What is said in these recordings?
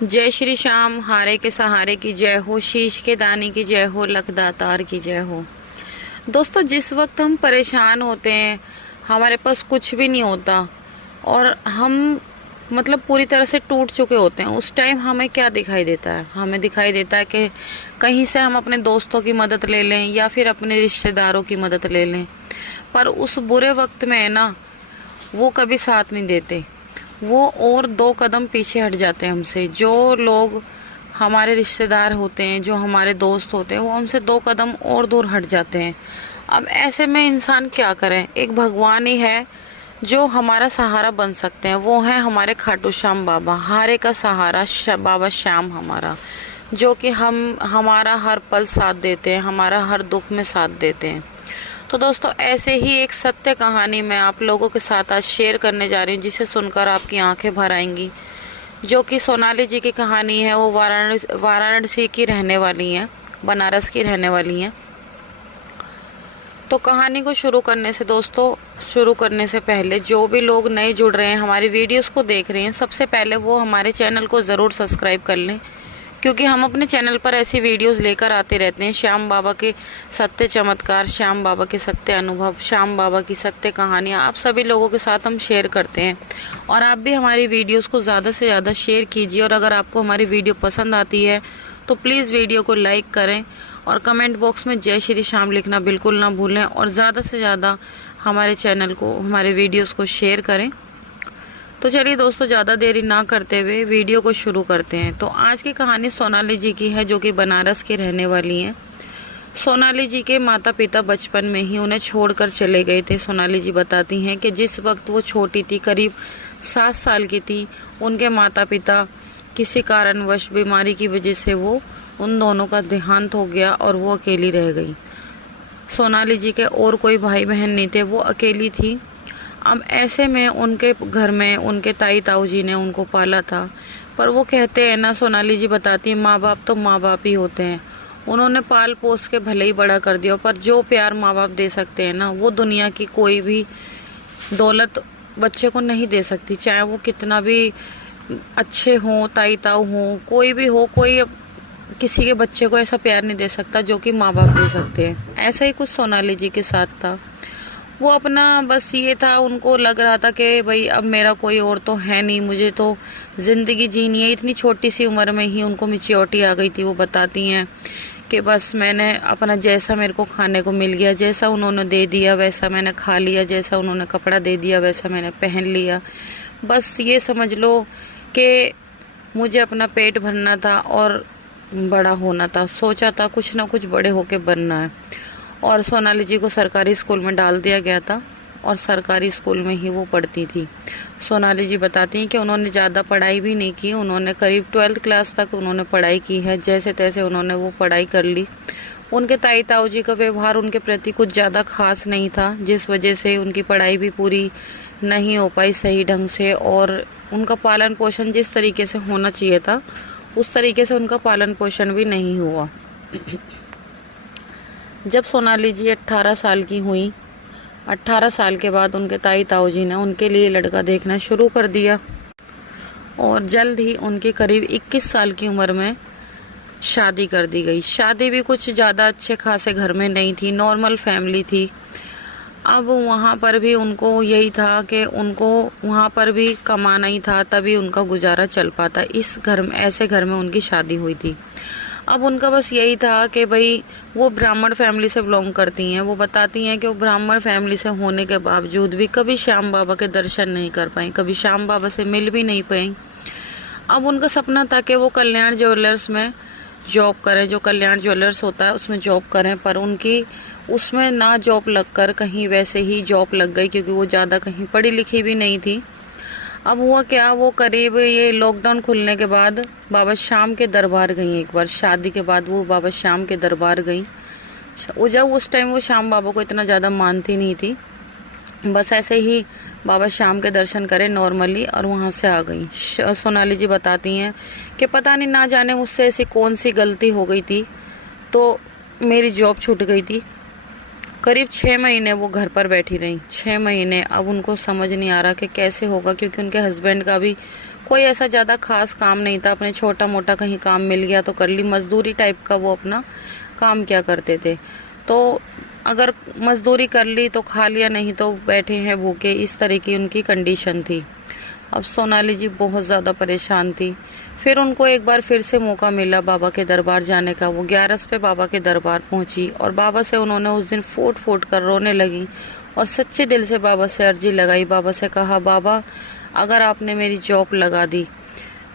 जय श्री श्याम, हारे के सहारे की जय हो, शीश के दाने की जय हो, लखदातार की जय हो। दोस्तों, जिस वक्त हम परेशान होते हैं, हमारे पास कुछ भी नहीं होता और हम पूरी तरह से टूट चुके होते हैं, उस टाइम हमें क्या दिखाई देता है? हमें दिखाई देता है कि कहीं से हम अपने दोस्तों की मदद ले लें या फिर अपने रिश्तेदारों की मदद ले लें। पर उस बुरे वक्त में है ना, वो कभी साथ नहीं देते। वो और 2 कदम पीछे हट जाते हैं हमसे। जो लोग हमारे रिश्तेदार होते हैं, जो हमारे दोस्त होते हैं, वो हमसे 2 कदम और दूर हट जाते हैं। अब ऐसे में इंसान क्या करे? एक भगवान ही है जो हमारा सहारा बन सकते हैं, वो है हमारे खाटू श्याम बाबा, हारे का सहारा बाबा श्याम हमारा, जो कि हमारा हर पल साथ देते हैं, हमारा हर दुख में साथ देते हैं। तो दोस्तों, ऐसे ही एक सत्य कहानी मैं आप लोगों के साथ आज शेयर करने जा रही हूँ, जिसे सुनकर आपकी आंखें भर आएंगी। जो कि सोनाली जी की कहानी है। वो वाराणसी की रहने वाली हैं, बनारस की रहने वाली हैं। तो कहानी को शुरू करने से पहले जो भी लोग नए जुड़ रहे हैं, हमारी वीडियोस को देख रहे हैं, सबसे पहले वो हमारे चैनल को ज़रूर सब्सक्राइब कर लें, क्योंकि हम अपने चैनल पर ऐसी वीडियोस लेकर आते रहते हैं। श्याम बाबा के सत्य चमत्कार, श्याम बाबा के सत्य अनुभव, श्याम बाबा की सत्य कहानियाँ आप सभी लोगों के साथ हम शेयर करते हैं। और आप भी हमारी वीडियोस को ज़्यादा से ज़्यादा शेयर कीजिए। और अगर आपको हमारी वीडियो पसंद आती है तो प्लीज़ वीडियो को लाइक करें और कमेंट बॉक्स में जय श्री श्याम लिखना बिल्कुल ना भूलें। और ज़्यादा से ज़्यादा हमारे चैनल को, हमारे वीडियोज़ को शेयर करें। तो चलिए दोस्तों, ज़्यादा देरी ना करते हुए वीडियो को शुरू करते हैं। तो आज की कहानी सोनाली जी की है, जो कि बनारस की रहने वाली हैं। सोनाली जी के माता पिता बचपन में ही उन्हें छोड़कर चले गए थे। सोनाली जी बताती हैं कि जिस वक्त वो छोटी थी, करीब 7 साल की थी, उनके माता पिता किसी कारणवश बीमारी की वजह से उन दोनों का देहांत हो गया और वो अकेली रह गई। सोनाली जी के और कोई भाई बहन नहीं थे, वो अकेली थी। अब ऐसे में उनके घर में उनके ताई ताऊ जी ने उनको पाला था। पर वो कहते हैं ना, सोनाली जी बताती हैं, माँ बाप तो माँ बाप ही होते हैं। उन्होंने पाल पोस के भले ही बड़ा कर दिया, पर जो प्यार माँ बाप दे सकते हैं ना, वो दुनिया की कोई भी दौलत बच्चे को नहीं दे सकती। चाहे वो कितना भी अच्छे हों, ताई ताऊ हों, कोई भी हो, कोई किसी के बच्चे को ऐसा प्यार नहीं दे सकता जो कि माँ बाप दे सकते हैं। ऐसा ही कुछ सोनाली जी के साथ था। वो अपना बस ये था, उनको लग रहा था कि भाई अब मेरा कोई और तो है नहीं, मुझे तो ज़िंदगी जीनी है। इतनी छोटी सी उम्र में ही उनको मैच्योरिटी आ गई थी। वो बताती हैं कि बस मैंने अपना, जैसा मेरे को खाने को मिल गया, जैसा उन्होंने दे दिया वैसा मैंने खा लिया, जैसा उन्होंने कपड़ा दे दिया वैसा मैंने पहन लिया। बस ये समझ लो कि मुझे अपना पेट भरना था और बड़ा होना था। सोचा था कुछ ना कुछ बड़े होके बनना है। और सोनाली जी को सरकारी स्कूल में डाल दिया गया था और सरकारी स्कूल में ही वो पढ़ती थी। सोनाली जी बताती हैं कि उन्होंने ज़्यादा पढ़ाई भी नहीं की। उन्होंने करीब 12th क्लास तक उन्होंने पढ़ाई की है। जैसे तैसे उन्होंने वो पढ़ाई कर ली। उनके ताई ताऊ जी का व्यवहार उनके प्रति कुछ ज़्यादा खास नहीं था, जिस वजह से उनकी पढ़ाई भी पूरी नहीं हो पाई सही ढंग से। और उनका पालन पोषण जिस तरीके से होना चाहिए था, उस तरीके से उनका पालन पोषण भी नहीं हुआ। जब सोनाली जी 18 साल की हुई, 18 साल के बाद उनके ताई ताऊ जी ने उनके लिए लड़का देखना शुरू कर दिया। और जल्द ही उनकी करीब 21 साल की उम्र में शादी कर दी गई। शादी भी कुछ ज़्यादा अच्छे खासे घर में नहीं थी, नॉर्मल फैमिली थी। अब वहाँ पर भी उनको यही था कि उनको वहाँ पर भी कमाना ही था, तभी उनका गुजारा चल पाता। इस घर में, ऐसे घर में उनकी शादी हुई थी। अब उनका बस यही था कि भाई, वो ब्राह्मण फैमिली से बिलोंग करती हैं। वो बताती हैं कि वो ब्राह्मण फैमिली से होने के बावजूद भी कभी श्याम बाबा के दर्शन नहीं कर पाई, कभी श्याम बाबा से मिल भी नहीं पाई। अब उनका सपना था कि वो कल्याण ज्वेलर्स में जॉब करें, जो कल्याण ज्वेलर्स होता है उसमें जॉब करें। पर उनकी उसमें ना जॉब लगकर कहीं वैसे ही जॉब लग गई, क्योंकि वो ज़्यादा कहीं पढ़ी लिखी भी नहीं थी। अब हुआ क्या, वो करीब ये लॉकडाउन खुलने के बाद बाबा श्याम के दरबार गई। एक बार शादी के बाद वो बाबा श्याम के दरबार गई। जब उस टाइम वो श्याम बाबा को इतना ज़्यादा मानती नहीं थी, बस ऐसे ही बाबा श्याम के दर्शन करे नॉर्मली और वहाँ से आ गई। सोनाली जी बताती हैं कि पता नहीं, ना जाने मुझसे ऐसी कौन सी गलती हो गई थी तो मेरी जॉब छूट गई थी। करीब 6 महीने वो घर पर बैठी रहीं, 6 महीने। अब उनको समझ नहीं आ रहा कि कैसे होगा, क्योंकि उनके हस्बैंड का भी कोई ऐसा ज़्यादा खास काम नहीं था, अपने छोटा मोटा कहीं काम मिल गया तो कर ली, मजदूरी टाइप का वो अपना काम किया करते थे। तो अगर मजदूरी कर ली तो खा लिया, नहीं तो बैठे हैं भूखे, इस तरह की उनकी कंडीशन थी। अब सोनाली जी बहुत ज़्यादा परेशान थी। फिर उनको एक बार फिर से मौका मिला बाबा के दरबार जाने का। वो 11 पे बाबा के दरबार पहुंची और बाबा से उन्होंने उस दिन फूट फूट कर रोने लगी और सच्चे दिल से बाबा से अर्जी लगाई। बाबा से कहा, बाबा अगर आपने मेरी जॉब लगा दी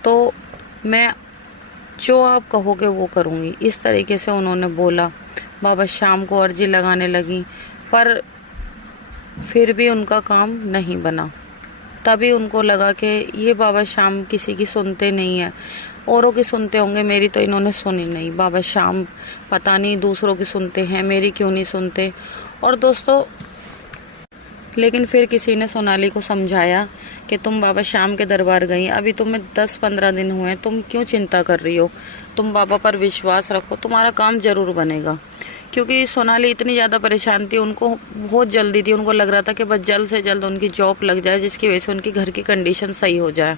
तो मैं जो आप कहोगे वो करूँगी। इस तरीके से उन्होंने बोला। बाबा शाम को अर्जी लगाने लगी, पर फिर भी उनका काम नहीं बना। तभी उनको लगा कि ये बाबा शाम किसी की सुनते नहीं है, औरों की सुनते होंगे, मेरी तो इन्होंने सुनी नहीं। बाबा शाम पता नहीं दूसरों की सुनते हैं, मेरी क्यों नहीं सुनते। और दोस्तों, लेकिन फिर किसी ने सोनाली को समझाया कि तुम बाबा शाम के दरबार गई, अभी तुम्हें 10-15 दिन हुए, तुम क्यों चिंता कर रही हो, तुम बाबा पर विश्वास रखो, तुम्हारा काम ज़रूर बनेगा। क्योंकि सोनाली इतनी ज़्यादा परेशान थी, उनको बहुत जल्दी थी, उनको लग रहा था कि बस जल्द से जल्द उनकी जॉब लग जाए, जिसकी वजह से उनकी घर की कंडीशन सही हो जाए।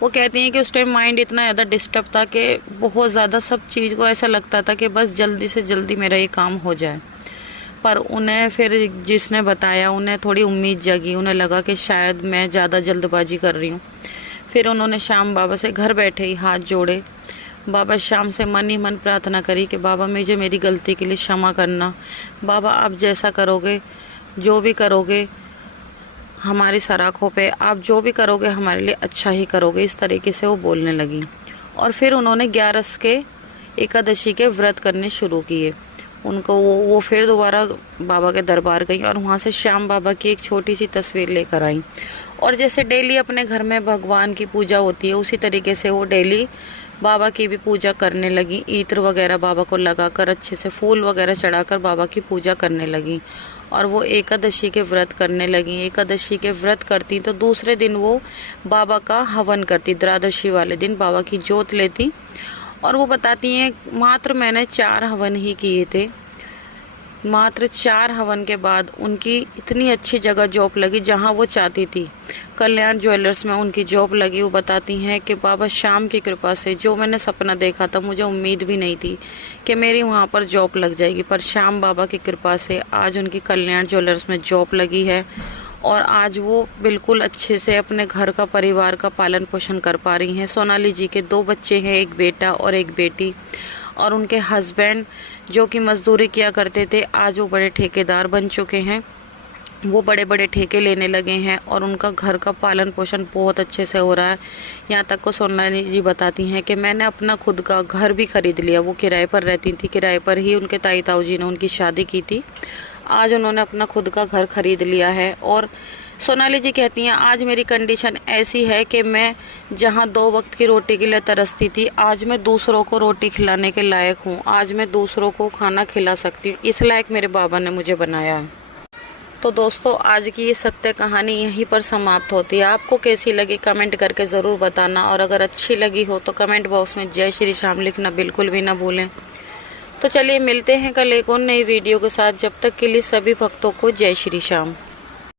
वो कहती हैं कि उस टाइम माइंड इतना ज़्यादा डिस्टर्ब था कि बहुत ज़्यादा सब चीज़ को ऐसा लगता था कि बस जल्दी से जल्दी मेरा ये काम हो जाए। पर उन्हें फिर जिसने बताया, उन्हें थोड़ी उम्मीद जगी, उन्हें लगा कि शायद मैं ज़्यादा जल्दबाजी कर रही हूँ। फिर उन्होंने शाम बाबा से घर बैठे ही हाथ जोड़े। बाबा शाम से मन ही मन प्रार्थना करी कि बाबा मुझे मेरी गलती के लिए क्षमा करना। बाबा आप जैसा करोगे, जो भी करोगे हमारी सराखों पे, आप जो भी करोगे हमारे लिए अच्छा ही करोगे। इस तरीके से वो बोलने लगी। और फिर उन्होंने 11 के एकादशी के व्रत करने शुरू किए। उनको वो फिर दोबारा बाबा के दरबार गई और वहाँ से श्याम बाबा की एक छोटी सी तस्वीर लेकर आई। और जैसे डेली अपने घर में भगवान की पूजा होती है, उसी तरीके से वो डेली बाबा की भी पूजा करने लगी। इत्र वगैरह बाबा को लगाकर, अच्छे से फूल वगैरह चढ़ाकर बाबा की पूजा करने लगी। और वो एकादशी के व्रत करने लगी। एकादशी के व्रत करती तो दूसरे दिन वो बाबा का हवन करती, द्वादशी वाले दिन बाबा की जोत लेती। और वो बताती हैं, मात्र मैंने 4 हवन ही किए थे, मात्र 4 हवन के बाद उनकी इतनी अच्छी जगह जॉब लगी जहां वो चाहती थी। कल्याण ज्वेलर्स में उनकी जॉब लगी। वो बताती हैं कि बाबा शाम की कृपा से, जो मैंने सपना देखा था, मुझे उम्मीद भी नहीं थी कि मेरी वहां पर जॉब लग जाएगी, पर श्याम बाबा की कृपा से आज उनकी कल्याण ज्वेलर्स में जॉब लगी है। और आज वो बिल्कुल अच्छे से अपने घर का, परिवार का पालन पोषण कर पा रही हैं। सोनाली जी के 2 बच्चे हैं, एक बेटा और एक बेटी। और उनके हस्बैंड जो कि मजदूरी किया करते थे, आज वो बड़े ठेकेदार बन चुके हैं। वो बड़े बड़े ठेके लेने लगे हैं और उनका घर का पालन पोषण बहुत अच्छे से हो रहा है। यहाँ तक को सोनाली जी बताती हैं कि मैंने अपना खुद का घर भी खरीद लिया। वो किराए पर रहती थी, किराए पर ही उनके ताई ताऊ जी ने उनकी शादी की थी। आज उन्होंने अपना खुद का घर खरीद लिया है। और सोनाली जी कहती हैं, आज मेरी कंडीशन ऐसी है कि मैं जहां 2 वक्त की रोटी के लिए तरसती थी, आज मैं दूसरों को रोटी खिलाने के लायक हूं। आज मैं दूसरों को खाना खिला सकती हूं। इस लायक मेरे बाबा ने मुझे बनाया है। तो दोस्तों, आज की ये सत्य कहानी यहीं पर समाप्त होती है। आपको कैसी लगी कमेंट करके ज़रूर बताना। और अगर अच्छी लगी हो तो कमेंट बॉक्स में जय श्री श्याम लिखना बिल्कुल भी ना भूलें। तो चलिए मिलते हैं कल एक और नई वीडियो के साथ। जब तक के लिए सभी भक्तों को जय श्री श्याम।